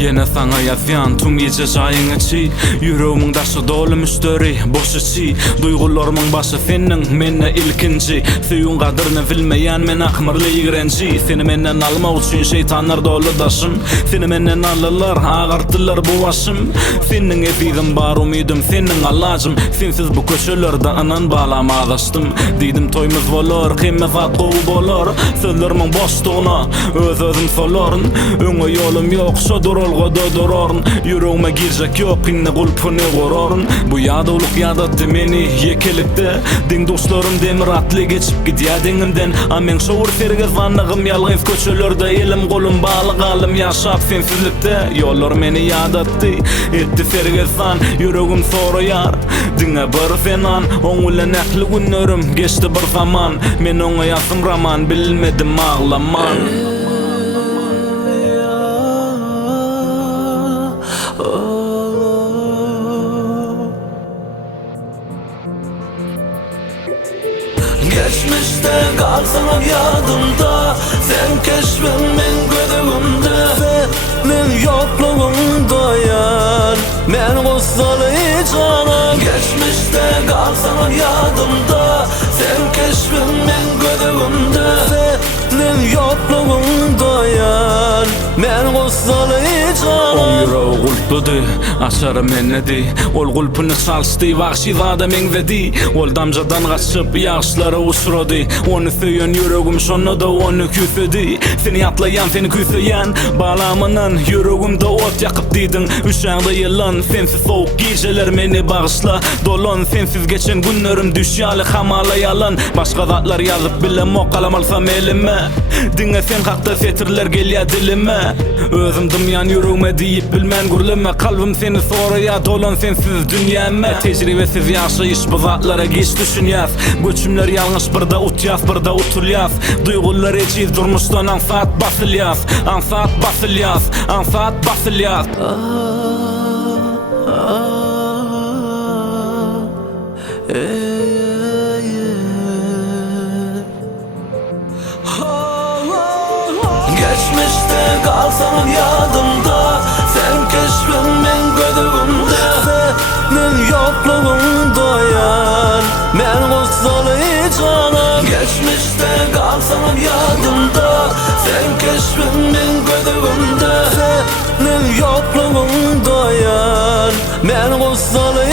Yine sana yazyan tüm gece jayın içi Yüreğimin daşı dolu müşteri boş içi Duygularımın başı senin menne ilkinci Suyun kadırını bilmeyen men akmırlı igrenci Seni menden almak için şeytanlar dolu daşım Seni menden alırlar ağarttılar bu başım Senin efizim bar umidim senin alacım Sensiz bu köşelerde anan bağlamadastım Dedim toymuz bolor kıymazat qovu bolor Sözlerimin boştuğuna öz özüm soların Öňe yolum yoksa durolgoda durarın Yüreğime girecek yok inne gulpunu gorarın Bu yadoluk yadattı meni yekelikde Din dostlarım demir atlı geçip gidya denimden Amen şoğur sergez vanlığım yalğız köşelerde Elim kolum bağlı kalım yaşap sensizlikte Yollar meni yadattı etti sergezsan Yüreğim soruyar Dine bir fenan Oňulen ähli günlerim geçti bir zaman Men oňa ýazdım raman bilmedim ağlaman Geçmişte kalsam yadımda Sen keşfin men gözümde Senin yokluğunda yar Men gussalı canım Geçmişte kalsam yadımda Sen keşfin men gözümde Senin yokluğunda yar Men gussalı canım On yüreği gulpludy, aşarı mennedi Ol gulpunu salsty, vahşi zada meňzedi Ol damjadan gaçyp ýagşlara uçrady Onu söýen yüregim şonda da onu küsedi Seni ýatlayan, seni küseýän balamynan yüregimde ot ýakyp diýdiň Üşäňde ýylan, sensiz sowuk geceler meni bagışla Dolan sensiz geçen günlerim düşýäli hamala yalan Başga zatlar ýazyp bilem okalam alsam elime Diňe sen hakda setirler gelýär dilime Özüm dymyan yüreğime diýip bilmän gürleme Kalbim seni soraýar dolan sensiz dünýäme Tejribesiz ýaşaýyş bu zatlara geç düşünýäs Göçümler ýalňyş birde utýas birde utulýas Duýgular eçiz durmuşdan ansat basylýas Ansat basylýas, ansat basylýas Geçmişte kalsam yadımda Sen keşfin men gözümde Senin yokluğunda yar Men gussalı canım Geçmişte kalsam yadımda Sen keşfin men gözümde Senin yokluğunda yar Men gussalı